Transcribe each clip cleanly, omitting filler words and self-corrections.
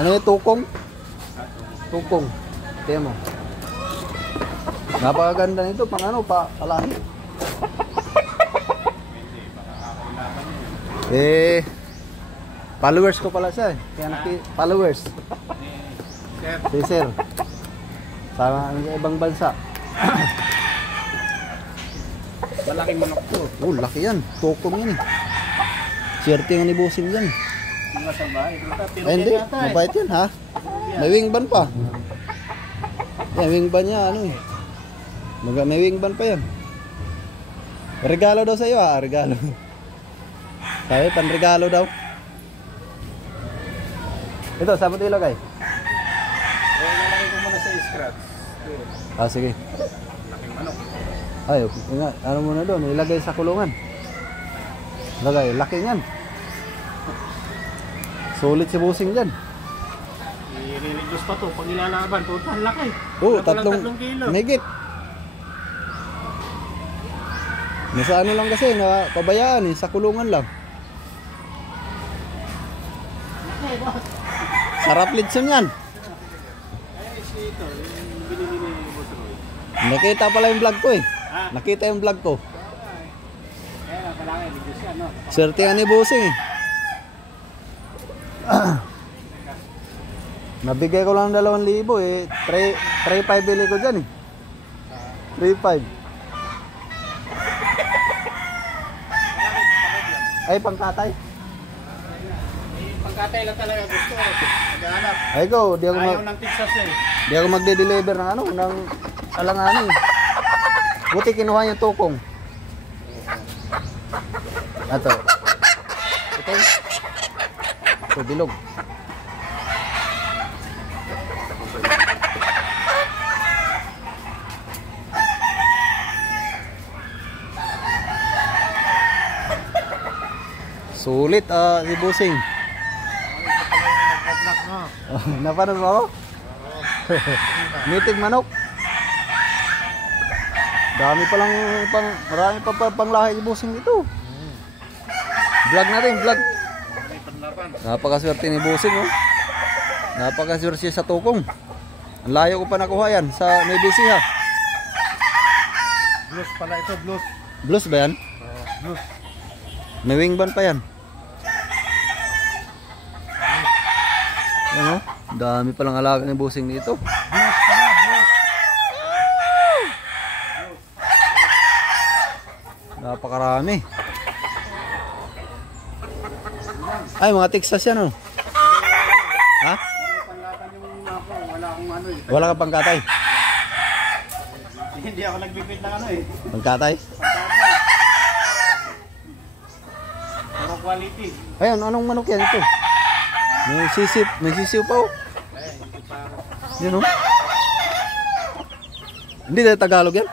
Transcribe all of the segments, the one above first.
Ano yung tukong? Tukong. Tiyan mo. Napakaganda nito. Pang ano, palahi. Followers ko pala siya. Kaya followers. Si sir. Sa ibang bansa. Malaking manok to. Oh, laki yan. Tukong yan eh. Swerte nga ni Busing yan. Mga sabay. Ay, hindi. Mabait yan ha. May wingban pa. Yan, wingban niya. Ano eh. May wingban pa yan. Regalo daw sa iyo ha. Regalo. Sabi, panregalo daw. Ito, sabot ilog ay. Lalaki ko muna sa scratch. Sige. Laking manok. Ay, ano muna doon, ilagay sa kulungan. Lagay, laki niyan. Sulit si Busing dyan. I-reduce pa to pag nilalaban. Puta, laki. Oo, tatlong kilo. megit. Nasa ano lang kasi, na pabayaan eh, sa kulungan lang. Sarap litson yan. Nakita pala yung vlog ko eh. Nakita yung vlog ko. Swerte nga ni Busing eh. Nabigay ko lang 2,000 eh. 3,500 bili ko dyan eh. 3,500. Ay, pangkatay. Pangkatay lang talaga gusto. Naghahanap. Ay ko, di ako ayaw ng Texas eh. Di ako magde-deliver ng ano, ng alanganin. Buti kinuha yung tukong. Ito. Ito, bilog. Sulit si Busing. Napanood mo ako? Nitig manok. Dami palang marami pa panglahi si Busing dito. Vlog natin, vlog. Napakaswerte ni Busing oh. Napakaswerte siya sa tukong. Ang layo ko pa nakuha yan sa Navy ha. Blues pala ito, blues. Blues ba yan? Blues. May wingban pa yan. Ano? Dami palang alaga ni Busing dito. Blues pala, blues. Napakarami. Ay, mga Texas yan oh. Ha? Wala akong ano eh. Wala ka pangkatay? Hindi ako nagbibit ng ano eh. Pangkatay? Puro quality. Ayun, anong manok yan ito? May sisiw pa oh. Yan oh. Hindi na Tagalog yan?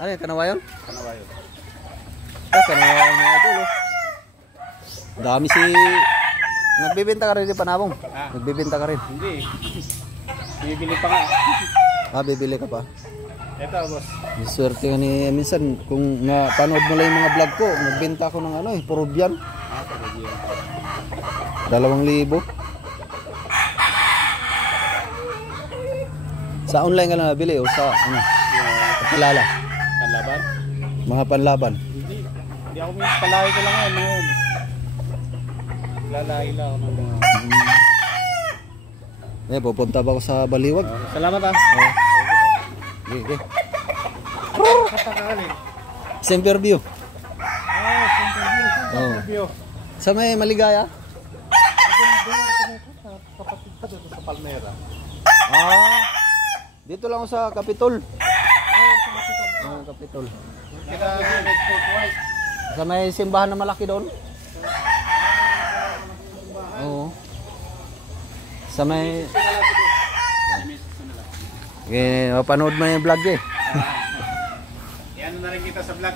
Ano yung kanawayon? Kanawayon. Kanawayon mga ito oh. Dami si... Nagbibenta ka rin yung panabong? Nagbibenta ka rin? Hindi. Bibili pa nga. Bibili ka pa? Ito boss. Swerte ka ni minsan kung napanood mo lang yung mga vlog ko, nagbenta ako ng ano eh, Peruvian. 2,000. Sa online ka na nabili o sa ano? Palala. Panlaban? Mga panlaban. Hindi ako palahi ko lang ngayon. Lalahi lang ako ng mga. Pupunta ba ako sa Baliwag? Salamat ah. Okay. Katakali. Semperview. Semperview. Sa may Maligaya? Kapatid ko dito sa Palmera. Dito lang ako sa Capitol. Capitol. Sa may simbahan na malaki doon. Oo. Sa may... Okay, mapanood mo yung vlog eh. Yan na rin kita sa vlog.